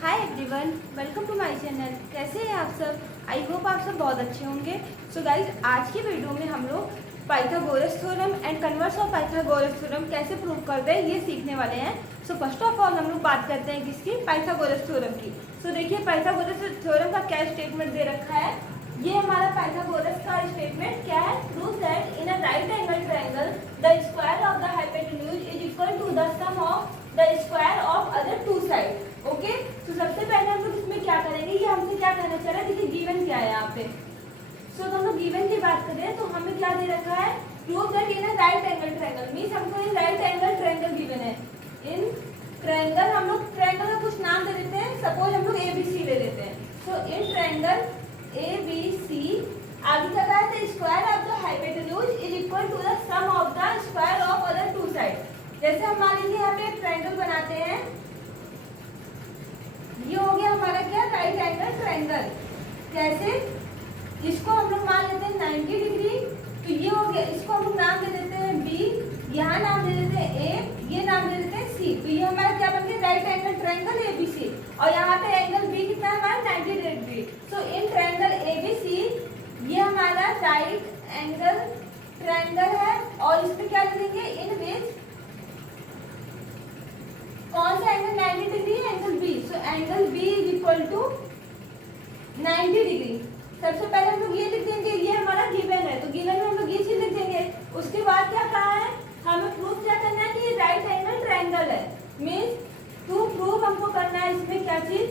Hi everyone, welcome to my channel. कैसे हैं आप सब? आई होप आप सब बहुत अच्छे होंगे। सो गाइज, आज की वीडियो में हम लोग Pythagoras theorem and converse of Pythagoras theorem कैसे प्रूव करते हैं ये सीखने वाले हैं। सो फर्स्ट ऑफ ऑल हम लोग बात करते हैं किसकी? पाइथागोरस थ्योरम की। सो देखिए, पाइथागोरस थ्योरम का क्या स्टेटमेंट दे रखा है। ये हमारा पाइथागोरस का स्टेटमेंट क्या है? Prove that in a right angle triangle the square of the hypotenuse is equal to the sum of the square of other two side. Okay, तो सबसे पहले हम लोग इसमें क्या करेंगे, ये हमसे क्या कहना चाह रहा है। देखिए गिवन क्या है यहाँ पे। सो हम लोग गिवन की बात करें तो हमें क्या दे रखा है? Prove that in a right angle triangle means हमको in right angle triangle given है। इन ट्रायंगल हम लोग ट्रायंगल का कुछ नाम दे देते हैं। सपोज हम लोग एबीसी ले लेते हैं। सो इन ट्रायंगल एबीसी आगे क्या कहा है? The square of the hypotenuse is equal to the sum of the square of other two side. जैसे हम मान लीजिए यहाँ पे एक ट्रायंगल बनाते हैं। ये हो गया हमारा क्या? Right angle triangle. कैसे? इसको हम लोग मान लेते हैं 90 डिग्री। तो ये हो गया, इसको हम लोग नाम दे देते हैं बी, यहाँ नाम दे देते हैं ए, ये नाम दे देते हैं सी। तो ये हमारा क्या बन गया? Right angle triangle ABC. और यहाँ पे एंगल बी कितना है हमारा? 90 degree. So in triangle ABC ये हमारा राइट एंगल ट्रायंगल है। और इसमें क्या लिखेंगे? इन विच कौन सा एंगल 90 डिग्री है? Angle B. So angle B is equal to 90 degree. सबसे पहले हम लोग ये लिख देंगे, ये हमारा गिवन है तो गिवन में हम लोग ये चीज लिख देंगे। उसके बाद क्या कहा है? हमें प्रूफ क्या करना है कि ये राइट एंगल ट्रायंगल है। मींस टू प्रूफ हमको करना है इसमें क्या चीज?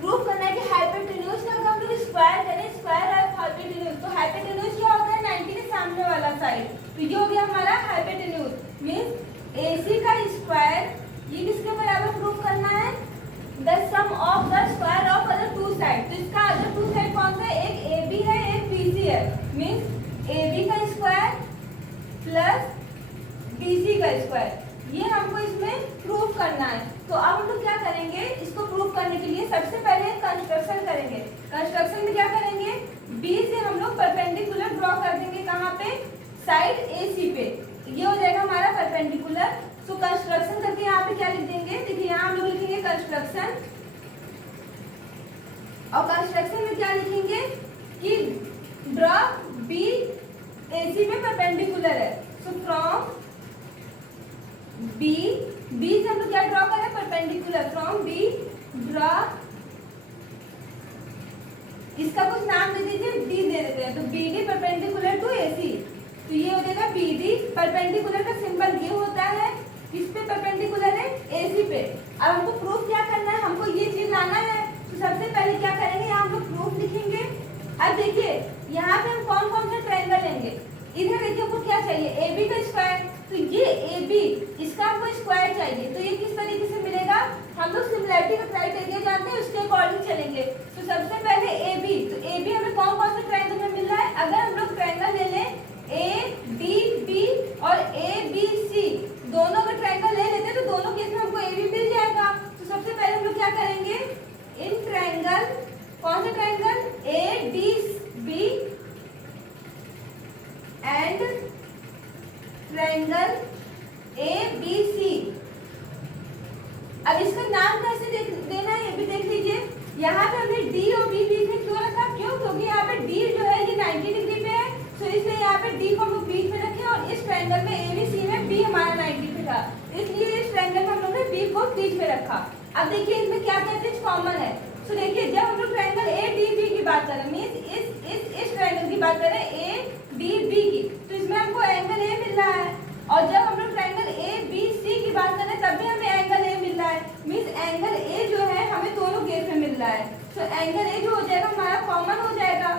प्रूफ करना है कि हाइपोटेन्यूज का अगर हम लोग स्क्वायर करें, स्क्वायर ऑफ हाइपोटेन्यूज, तो हाइपोटेन्यूज क्या होता है? 90 के सामने वाला साइड। तो ये हो गया हमारा हाइपोटेन्यूज। मींस AC का स्क्वायर ये किसके बराबर प्रूफ करना है? The sum of the square of other two side. तो इसका अदर टू साइड कौन सा है? एक AB है, एक BC है। मींस AB का स्क्वायर प्लस BC का स्क्वायर। ये हमको इसमें प्रूफ करना है। तो अब हम लोग क्या करेंगे? इसको प्रूफ करने के लिए सबसे पहले कंस्ट्रक्शन करेंगे। कंस्ट्रक्शन में क्या करेंगे? B से हम लोग परपेंडिकुलर ड्रॉ कर देंगे। कहाँ पे? साइड AC पे। ये हो जाएगा हमारा परपेंडिकुलर। सो कंस्ट्रक्शन करके यहाँ पे क्या लिख देंगे? देखिए यहाँ हम लोग लिखेंगे कंस्ट्रक्शन। और कंस्ट्रक्शन में क्या लिखेंगे कि ड्रॉ बी AC में परपेंडिकुलर है। सो फ्रॉम बी से हम लोग क्या ड्रॉ करें? परपेंडिकुलर। फ्रॉम बी ड्रॉ, इसका कुछ नाम दे दीजिए, डी दे देते हैं। तो BD परपेंडिकुलर टू AC। तो ये हो जाएगा BD। परपेंडिकुलर का सिंबल ये होता है, किस पे परपेंडिकुलर है? AC पे। अब हमको प्रूफ क्या करना है? हमको ये चीज लाना है। तो सबसे पहले क्या करेंगे? यहाँ हम लोग प्रूफ लिखेंगे। अब देखिए यहाँ पे हम कौन कौन सा ट्रायंगल लेंगे। इधर देखिए हमको क्या चाहिए? AB का स्क्वायर। तो ये AB, इसका हमको स्क्वायर चाहिए। तो ये किस तरीके से मिलेगा? हम लोग सिमिलैरिटी का क्राइटेरिया जानते हैं, उसके अकॉर्डिंग चलेंगे। तो सबसे पहले AB, तो AB हमें कौन कौन सा ट्रायंगल में मिल रहा है? अगर हम लोग ट्रायंगल ले लें ADB और ABC, दोनों का ट्रायंगल ले लेते हैं तो दोनों केस में हमको AB मिल जाएगा। तो सबसे पहले हम लोग क्या करेंगे? इन ट्रायंगल, कौन सा triangle? ADB and triangle ABC। अब इसका नाम कैसे देना है ये भी देख लीजिए। यहाँ पे हमने D और B बीच में क्यों रखा? क्यों? क्योंकि यहाँ पे D जो है ये 90 डिग्री पे है। तो इसलिए यहाँ पे D को हम लोग बीच में रखे और इस ट्रायंगल में ABC में B हमारा 90 पे था, इसलिए इस ट्रायंगल में हम लोग ने B को बीच में रखा। अब देखिए इसमें क्या क्या चीज कॉमन है। तो देखिए जब हम लोग ट्रायंगल ADB की बात करें, मींस इस ट्रायंगल की बात करें ADB की, तो इसमें हमको एंगल A मिल रहा है। और जब हम लोग ट्रायंगल ABC की बात करें तब भी हमें एंगल A मिल रहा है। मींस एंगल A जो है हमें दोनों केस में मिल रहा है। तो एंगल A जो हो जाएगा हमारा कॉमन हो जाएगा,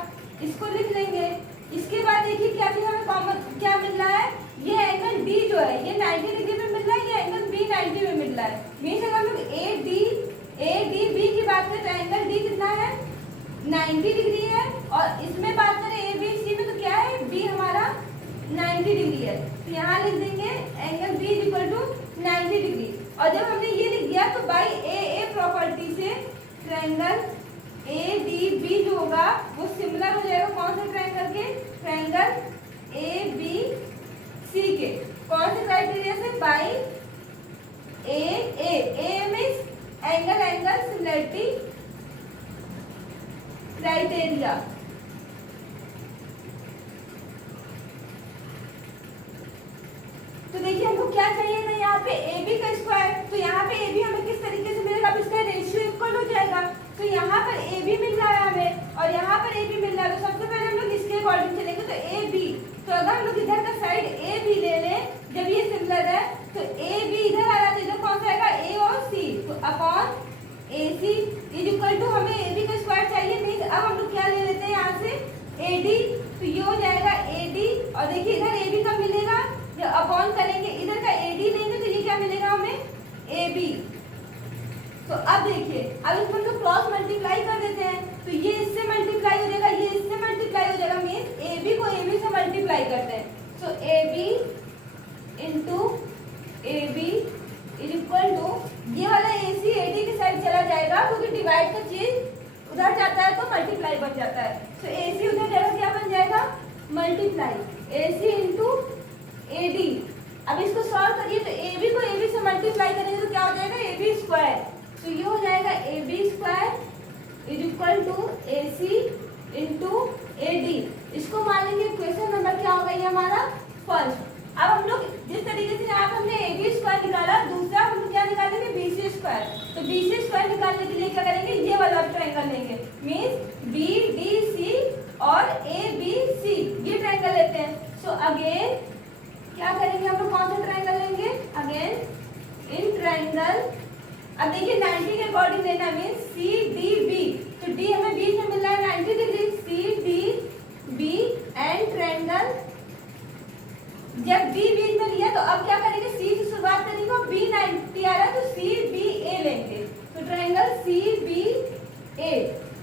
इसको लिख लेंगे। इसके बाद देखिए क्या चीज हमें कॉमन क्या मिल रहा है? ये एंगल D जो है ये 90 डिग्री में मिल रहा है, ये एंगल B 90 में मिल रहा है। मींस अगर हम लोग ADB की बात करें तो एंगल D कितना है? 90 डिग्री है। और इसमें बात करें ABC में तो क्या है? B हमारा 90 डिग्री है। तो यहाँ लिख देंगे angle B is equal to 90 degree. और जब हमने ये लिख दिया तो बाई AA प्रॉपर्टी से ट्रायंगल ADB जो होगा वो सिमिलर हो जाएगा कौन से ट्रायंगल के? ट्रायंगल ABC के। कौन से क्राइटेरिया से? By A means angle angle similarity criteria. तो देखिए हमको क्या चाहिए था यहाँ पे AB का स्क्वायर, तो यहाँ पे AB हमें किस तरीके से मिलेगा, अब इसका रेशियो इक्वल हो जाएगा। तो यहाँ पर AB मिल रहा है हमें और यहाँ पर AB मिल रहा है, तो सबसे पहले हम लोग इसके अकॉर्डिंग चलेंगे। तो AB, तो अगर हम लोग इधर का साइड AB ले लें, जब ये सिमिलर है तो AB इधर आ रहा है, तो इधर कौन सा आएगा A और C, तो upon AC is equal to हमें AB का स्क्वायर चाहिए। मीन्स अब हम लोग क्या ले लेते हैं यहाँ से AD, तो ये हो जाएगा AD और देखिए इधर AB का मिलेगा, जब अपॉन करेंगे इधर का AD लेंगे तो ये क्या मिलेगा हमें AB। तो अब देखिए अब इसको हम लोग क्रॉस मल्टीप्लाई कर देते हैं, तो ये इससे मल्टीप्लाई हो जाएगा, ये इससे मल्टीप्लाई हो जाएगा। मीन्स AB को AB से मल्टीप्लाई करते हैं, so AB into AB is equal to ये वाला AC AD की साइड चला जाएगा क्योंकि डिवाइड का चीज उधर जाता है तो मल्टीप्लाई बन जाता है। तो AC उधर जाएगा, क्या बन जाएगा मल्टीप्लाई AC इंटू AD। अब इसको सॉल्व करिए तो AB को AB से मल्टीप्लाई करेंगे तो क्या हो जाएगा AB स्क्वायर, तो ये हो जाएगा AB square is equal to AC into AD। इसको मान लेंगे क्वेश्चन नंबर क्या होगा ये हमारा फर्स्ट। अब हम लोग जिस तरीके से यहाँ पर हमने AB स्क्वायर निकाला, दूसरा हम लोग क्या निकालेंगे BC स्क्वायर। तो BC स्क्वायर निकालने के लिए क्या करेंगे, ये वाला ट्रायंगल लेंगे। मीन्स BDC और ABC ये ट्रायंगल लेते हैं। सो अगेन क्या करेंगे हम लोग, कौन सा ट्रायंगल लेंगे, अगेन इन ट्रायंगल। अब देखिए 90 के अकॉर्डिंग लेना, मीन्स CDB, तो D हमें बीच में मिल रहा है 90 डिग्री, CDB एंड ट्रायंगल। जब B बीच में लिया तो अब क्या करेंगे, C से शुरुआत करेंगे और B 90 आ रहा है तो CBA लेंगे। तो ट्रायंगल CBA,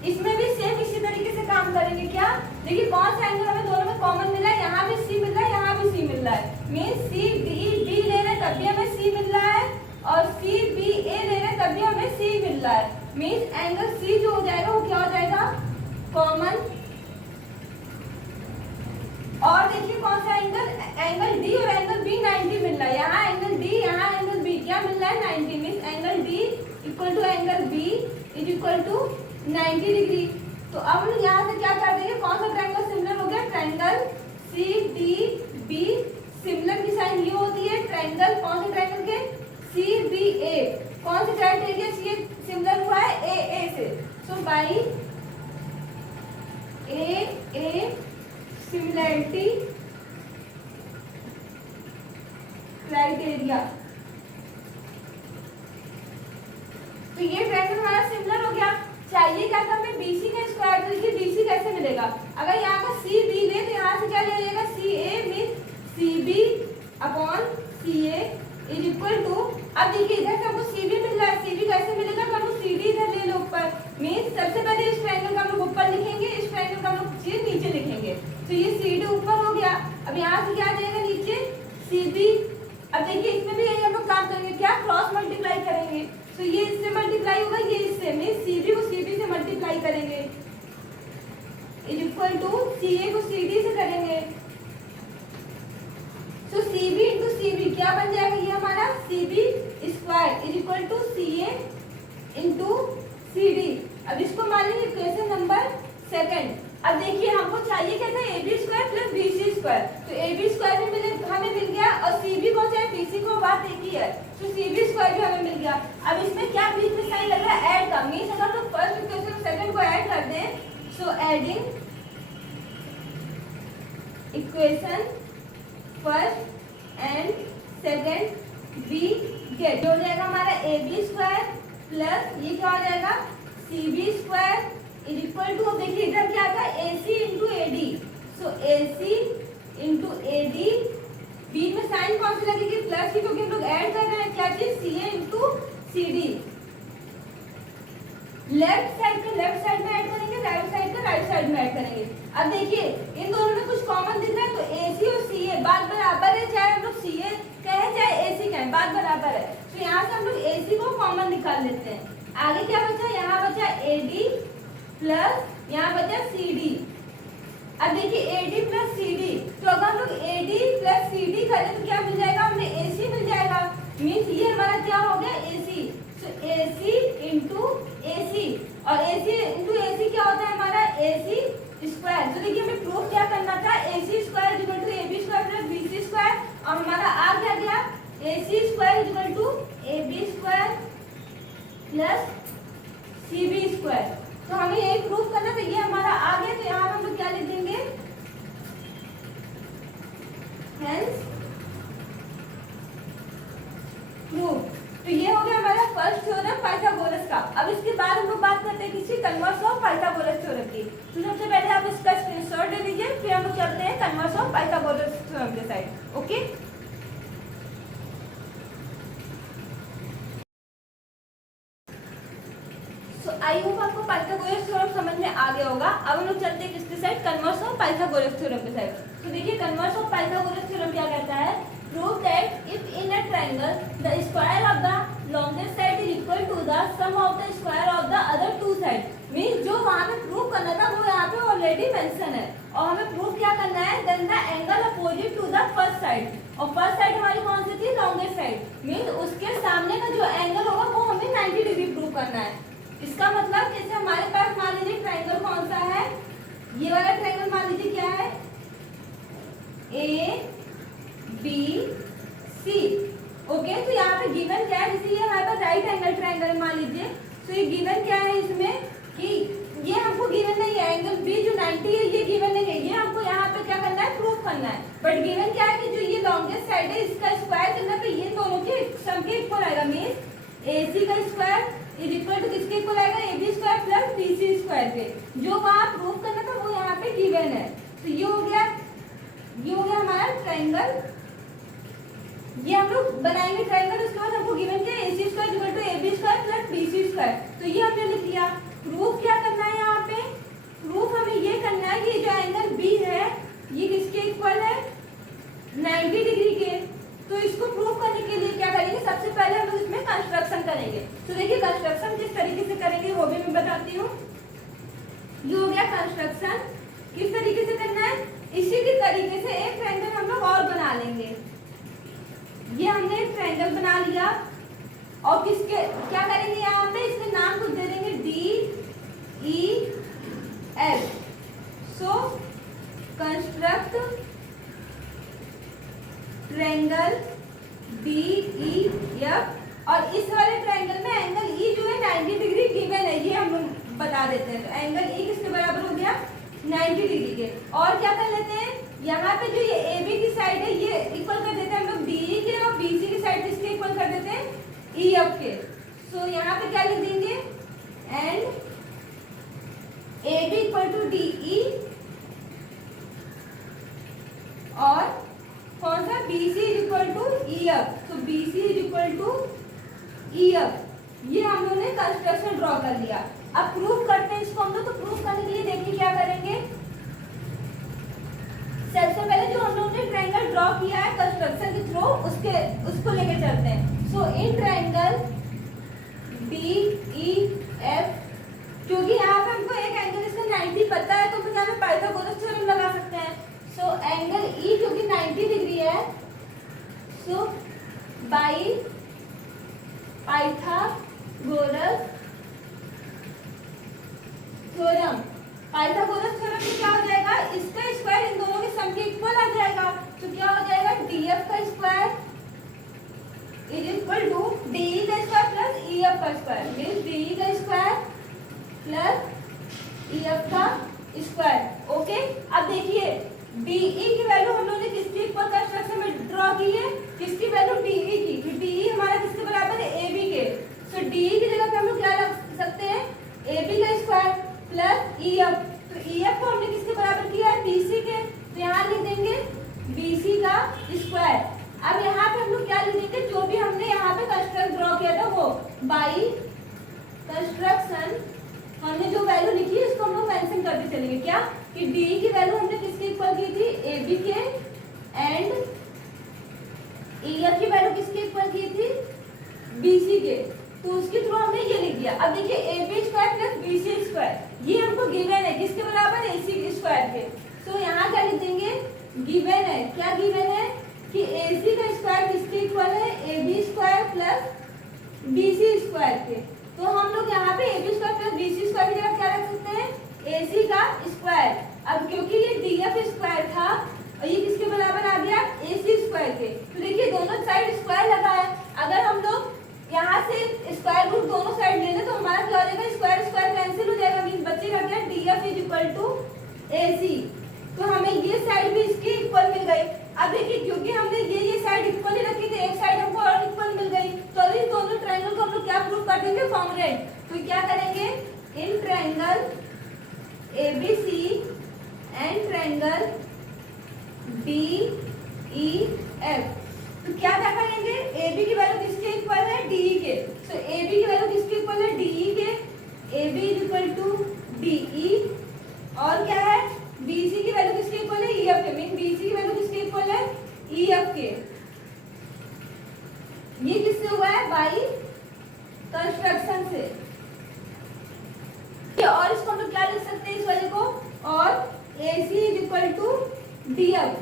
इसमें भी सेम इसी तरीके से काम करेंगे। क्या देखिए कौन सा एंगल हमें दोनों में कॉमन मिला है, यहाँ भी C मिल रहा है, यहाँ भी C मिल रहा है। मीन्स CDB ले रहे हैं तब भी हमें C मिल रहा है और CBA ले रहे हैं तब भी हमें C मिल रहा है। मीन्स एंगल C जो हो जाएगा वो क्या हो जाएगा कॉमन। और देखिए कौन सा एंगल, एंगल D और एंगल B 90 मिल रहा है, यहाँ एंगल D यहाँ एंगल B क्या मिल रहा है 90। Means angle D equal to angle B is equal to 90 degree. तो अब हम यहाँ से क्या कर देंगे, कौन सा ट्रायंगल सिमिलर हो गया, ट्रायंगल CDB। सिमिलर की साइन ये होती है ट्रायंगल, कौन से ट्रायंगल के CBA। कौन से क्राइटेरिया से ये सिमिलर हुआ है, AA से। So by AA similarity criteria, तो ये ट्रायंगल हमारा सिमिलर हो गया। चाहिए क्या था हमें BC का स्क्वायर, तो देखिए BC कैसे मिलेगा, अगर यहाँ का CB ले तो यहाँ से क्या ले लेगा CA, mean CB upon CA is equal to. अब देखिए इधर से हमको CB मिल रहा है, CB कैसे मिलेगा, तो हम लोग CD इधर ले लो ऊपर। मीन सबसे पहले इस ट्रायंगल का हम लोग ऊपर लिखेंगे, इस ट्रायंगल का हम लोग नीचे लिखेंगे। तो ये CD ऊपर हो गया, अब यहाँ से क्या आ जाएगा नीचे CB। अब देखिए इसमें भी यही हम लोग काम करेंगे, क्या क्रॉस मल्टीप्लाई करेंगे। तो ये इससे मल्टीप्लाई होगा, ये इससे, मीन CB को CB से मल्टीप्लाई करेंगे इज इक्वल टू CA को CD से करेंगे। तो CB इंटू CB क्या बन जाएगा, ये हमारा CB square is equal to CA into CD। अब इसको मान लेंगे क्वेश्चन नंबर सेकंड। अब देखिए हमको चाहिए क्या था, AB square plus BC square. तो AB स्क्वायर भी हमें मिल गया और CB को चाहे BC को बात एक ही है, तो CB स्क्वायर भी हमें मिल गया। अब इसमें क्या बीच में साइन लग रहा है, ऐड का। मीन्स अगर तो फर्स्ट इक्वेशन सेकंड को ऐड कर दें, so adding equation first and second we get हो जाएगा हमारा AB स्क्वायर प्लस ये क्या हो जाएगा CB square is equal to, अब देखिए इधर क्या था AC into AD। So AC into AD, बीच में साइन कौन सी लगेगी, प्लस की, क्योंकि हम लोग ऐड कर रहे हैं क्या चीज, CA into CD। Left side में लेफ्ट साइड में ऐड करेंगे, राइट साइड में राइट साइड में ऐड करेंगे। अब देखिए इन दोनों में कुछ कॉमन दिख रहा है, तो AC और CA बात बराबर है, चाहे हम लोग CA कहें चाहे AC कहें, बात बराबर है। तो यहाँ से हम लोग AC को कॉमन निकाल लेते हैं। आगे क्या बचा, यहाँ बचा AD प्लस यहाँ बचा CD। अब देखिए AD प्लस CD, तो अगर हम लोग AD प्लस CD करें तो क्या मिल जाएगा, हमें AC मिल जाएगा। मीन्स ये हमारा क्या हो गया AC। तो AC इंटू AC, और AC इंटू AC क्या होता है हमारा AC स्क्वायर। तो देखिए हमें प्रूफ क्या करना था, AC square equal to AB square plus BC square, और हमारा आ क्या गया AC square equal to AB square plus CB square. तो हमें यही प्रूफ करना था, ये हमारा आ गया। तो यहाँ हम लोग क्या लिख देंगे, हेंस प्रूफ। तो ये हो गया हमारा फर्स्ट थ्योरम पाइथागोरस का। अब इसके बाद हम लोग बात करते हैं किसी कन्वर्स ऑफ पाइथागोरस थ्योरम की। तो सबसे पहले आप इसका स्क्रीनशॉट ले लीजिए, फिर हम लोग चलते हैं कन्वर्स ऑफ पाइथागोरस थ्योरम के side. Okay, so I hope आपको पाइथागोरस थ्योरम समझ में आ गया होगा। अब हम लोग चलते हैं किसके side, converse of Pythagoras theorem के साइड। तो देखिए कन्वर्स ऑफ पाइथागोरस थ्योरम क्या कहता है, prove that if in a triangle the square of the longest side is equal to the sum of the square of the other two sides, means जो वहाँ पे prove करना था वो यहाँ पे ऑलरेडी मेंशन है, और हमें प्रूव क्या करना है, then the angle opposite to the first side, और फर्स्ट साइड हमारी कौन सी थी, लॉन्गेस्ट साइड, मीन्स उसके सामने का जो एंगल होगा वो हमें 90 डिग्री प्रूव करना है। इसका मतलब जैसे हमारे पास मान लीजिए ट्राइंगल कौन सा है, ये वाला ट्राइंगल मान लीजिए क्या है, A B C। ओके, तो यहाँ पे गिवन क्या है, जैसे ये हमारे पास राइट एंगल ट्राइंगल है मान लीजिए। तो ये गिवन क्या है इसमें कि ये हमको गिवन नहीं है, एंगल B जो 90 है ये गिवन नहीं है, ये हमको यहाँ पे क्या करना है, प्रूफ करना है। बट गिवन क्या है कि जो ये लॉन्गेस्ट साइड है इसका स्क्वायर करना, तो ये दोनों के सम के इक्वल आएगा, मीन्स AC का स्क्वायर इज इक्वल टू किसके इक्वल आएगा, AB square plus BC square के। जो वहाँ प्रूफ करना था वो यहाँ पे गिवन है। तो ये हो गया हमारा ट्राइंगल। ये हम लोग बनाएंगे ट्राइंगल, उसके बाद हमको गिवन क्या है, AC square equal to AB square plus BC square. तो ये हमने लिख लिया। प्रूफ क्या करना है यहाँ पे, प्रूफ हमें ये करना है कि जो एंगल B है ये किसके इक्वल है, 90 डिग्री के। तो इसको प्रूफ करने के लिए क्या करेंगे, सबसे पहले हम लोग इसमें कंस्ट्रक्शन करेंगे। तो देखिए कंस्ट्रक्शन किस तरीके से करेंगे वो भी मैं बताती हूँ। ये हो गया कंस्ट्रक्शन, किस तरीके से करना है, इसी के तरीके से एक ट्रायंगल हम लोग और बना लेंगे। ये हमने एक ट्रायंगल बना लिया, और किसके क्या करेंगे, यहाँ पे इसके नाम कुछ दे देंगे DEF। सो कंस्ट्रक्ट ट्रायंगल DEF, और इस वाले ट्रायंगल में एंगल E जो है 90 डिग्री गिवन है, ये हम बता देते हैं। तो एंगल E किसके बराबर हो गया, 90 डिग्री के। और क्या कर लेते हैं, यहाँ पे जो ये AB की साइड है ये इक्वल कर देते हैं हम लोग DE के, और BC की साइड किसके इक्वल कर देते हैं, EF के। सो यहाँ पे क्या लिख देंगे, and AB equal to DE, और कौन सा, BC इक्वल टू EF। तो BC इक्वल टू EF, ये हम लोगों ने कंस्ट्रक्शन ड्रॉ कर लिया। अब प्रूफ करते हैं इसको हम लोग। तो प्रूफ करने के लिए देखिए क्या करेंगे, सबसे पहले जो हम लोगों ने ट्रायंगल ड्रॉ किया है कंस्ट्रक्शन के थ्रू उसको लेके चलते हैं। सो इन ट्रायंगल DEF, क्योंकि यहाँ पे हमको एक एंगल इसका 90 पता है, तो फिर यहाँ पे पाइथागोरस थ्योरम लगा सकते हैं। सो एंगल E जो कि 90 डिग्री है, so by Pythagoras theorem, Pythagoras theorem में क्या हो जाएगा, इसका स्क्वायर इन दोनों के सम के इक्वल आ जाएगा। तो क्या हो जाएगा, DF का square is equal to DE का स्क्वायर प्लस EF का स्क्वायर, मींस DE का स्क्वायर प्लस EF का स्क्वायर। ओके, अब देखिए DE की वैल्यू हम लोगों ने किसके इक्वल कंस्ट्रक्शन में ड्रॉ की है, किसकी वैल्यू DE की। तो DE हमारा किसके बराबर है, AB के। सो DE की जगह पे हम लोग क्या रख सकते हैं, AB का स्क्वायर प्लस EF। तो EF को हमने किसके बराबर किया है, BC के। तो यहाँ लिख देंगे BC का स्क्वायर। अब यहाँ पे हम लोग क्या लिख देंगे, जो भी हमने यहाँ पे कंस्ट्रक्ट ड्रॉ किया था वो बाई कंस्ट्रक्शन हमने जो वैल्यू लिखी है उसको हम लोग मेंशन करते चलेंगे, क्या कि DE की वैल्यू हमने किसके इक्वल की थी, AB के, एंड EF की वैल्यू किसके इक्वल की थी, BC के। तो उसके थ्रू हमने ये लिख दिया। अब देखिए AB square plus BC square, ये हमको गिवन है किसके बराबर, AC स्क्वायर के। तो यहाँ क्या लिख देंगे, गिवन है, क्या गिवन है कि AC का स्क्वायर किसके इक्वल है, AB square plus BC square के। तो हम लोग AC का स्क्वायर। अब क्योंकि ये DF स्क्वायर था और ये किसके बराबर आ गया, AC स्क्वायर के, तो देखिए दोनों साइड स्क्वायर लगा है। अगर हम लोग यहाँ से स्क्वायर रूट दोनों साइड ले लें तो हमारा क्या हो जाएगा, स्क्वायर स्क्वायर कैंसिल हो जाएगा, मीन बचेगा क्या, DF is equal to AC। तो हमें ये साइड भी इसकी इक्वल मिल गई। अब देखिए क्योंकि हमने ये साइड इक्वल ही रखी थी, एक साइड हमको और इक्वल मिल गई, तो अभी दोनों ट्रायंगल को हम लोग क्या प्रूव कर देंगे, कॉन्ग्रुएंट। तो क्या करेंगे, in triangle ABC and triangle DEF, तो क्या क्या करेंगे, AB की वैल्यू किसके इक्वल है, DE के, तो AB की वैल्यू किसके इक्वल है, DE के, AB is equal to DE, और क्या है, BC की वैल्यू किसके इक्वल है, EF के, मीन BC की वैल्यू किसके इक्वल है, EF के। ये किससे हुआ है, बाई कंस्ट्रक्शन से। और इसको हम लोग क्या लिख सकते हैं, इस वाले को, और AC is equal to DF,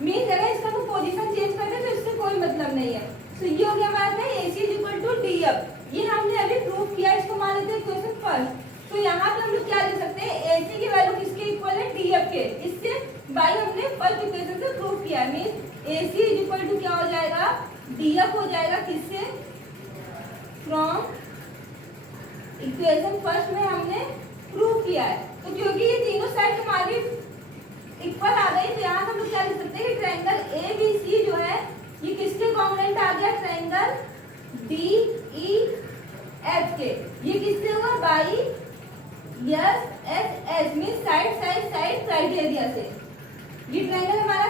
mean अगर इसका तो पोजीशन चेंज कर दे तो इससे कोई मतलब नहीं है। तो ये हो गया हमारा AC is equal to DF। ये हमने अभी प्रूव किया, इसको मान लेते हैं क्वेश्चन फर्स्ट। तो यहाँ पे हम लोग क्या लिख सकते हैं, AC की वैल्यू किसके इक्वल है, DF के, इससे बाई हमने फर्स्ट इक्वेशन से प्रूव किया, mean AC is equal to क्या हो जाएगा, DF हो जाएगा, किससे, फ्रॉम इक्वेशन फर्स्ट में हमने प्रूव किया है। तो क्योंकि ये तीनों साइड हमारी इक्वल आ गई, तो यहाँ हम लोग क्या लिख सकते हैं, ट्रायंगल ABC जो है ये किसके कॉन्ग्रुएंट आ गया, ट्रायंगल DEF के। ये किससे हुआ, by SHS, mean side criteria से। ये ट्रायंगल हमारा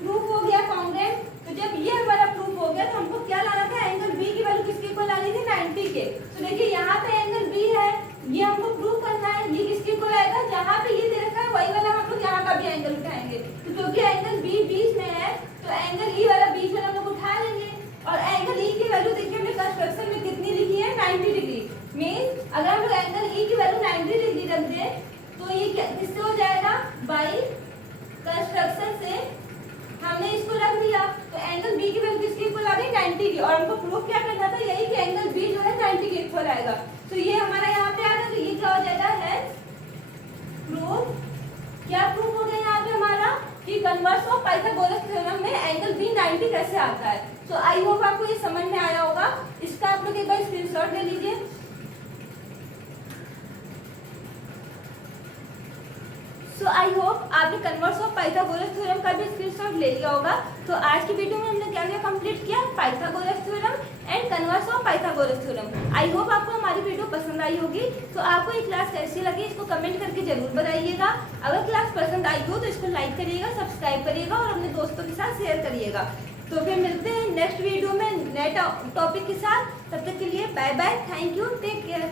प्रूफ हो गया कॉन्ग्रुएंट। तो जब ये हमारा प्रूफ हो गया तो हमको क्या लाना था, एंगल B की वैल्यू किसके इक्वल लानी थी, 90 के। तो देखिए यहाँ पे एंगल B है, ये हमको प्रूव करना है, ये किसके इक्वल आएगा, जहाँ पे ये दे रखा है वही वाला हम लोग यहाँ का भी एंगल उठाएंगे। तो क्योंकि एंगल B बीच में है तो एंगल E वाला बीच वाला हम लोग उठा लेंगे। और एंगल E की वैल्यू देखिए हमने कंस्ट्रक्शन में कितनी लिखी है, 90 डिग्री। मीन अगर हम लोग एंगल E की वैल्यू 90 डिग्री रख दें तो ये किससे हो जाएगा, बाई कंस्ट्रक्शन से हमने इसको रख दिया। तो एंगल B की वैल्यू किसके इक्वल आ गई, 90 की। और हमको प्रूफ क्या करना था, यही कि एंगल B जो है 90 के इक्वल आएगा। तो ये हमारा यहाँ पे आ गया, तो ये क्या हो जाएगा, है प्रूफ। क्या प्रूफ हो गया यहाँ पे हमारा, कि कन्वर्स ऑफ पाइथागोरस थ्योरम में एंगल B 90 कैसे आता है। तो आई होप आपको ये समझ में आया होगा। इसका आप लोग एक बार स्क्रीनशॉट ले लीजिए। सो आई होप आपने कन्वर्स ऑफ पाइथागोरस थ्योरम का भी स्क्रीनशॉट ले लिया होगा। तो आज की वीडियो में हमने क्या क्या कंप्लीट किया, Pythagoras theorem and converse of Pythagoras theorem. I hope आपको हमारी वीडियो पसंद आई होगी। तो आपको ये क्लास कैसी लगी इसको कमेंट करके जरूर बताइएगा। अगर क्लास पसंद आई हो तो इसको लाइक करिएगा, सब्सक्राइब करिएगा और अपने दोस्तों के साथ शेयर करिएगा। तो फिर मिलते हैं नेक्स्ट वीडियो में नए टॉपिक के साथ। तब तक के लिए bye bye, thank you, take care.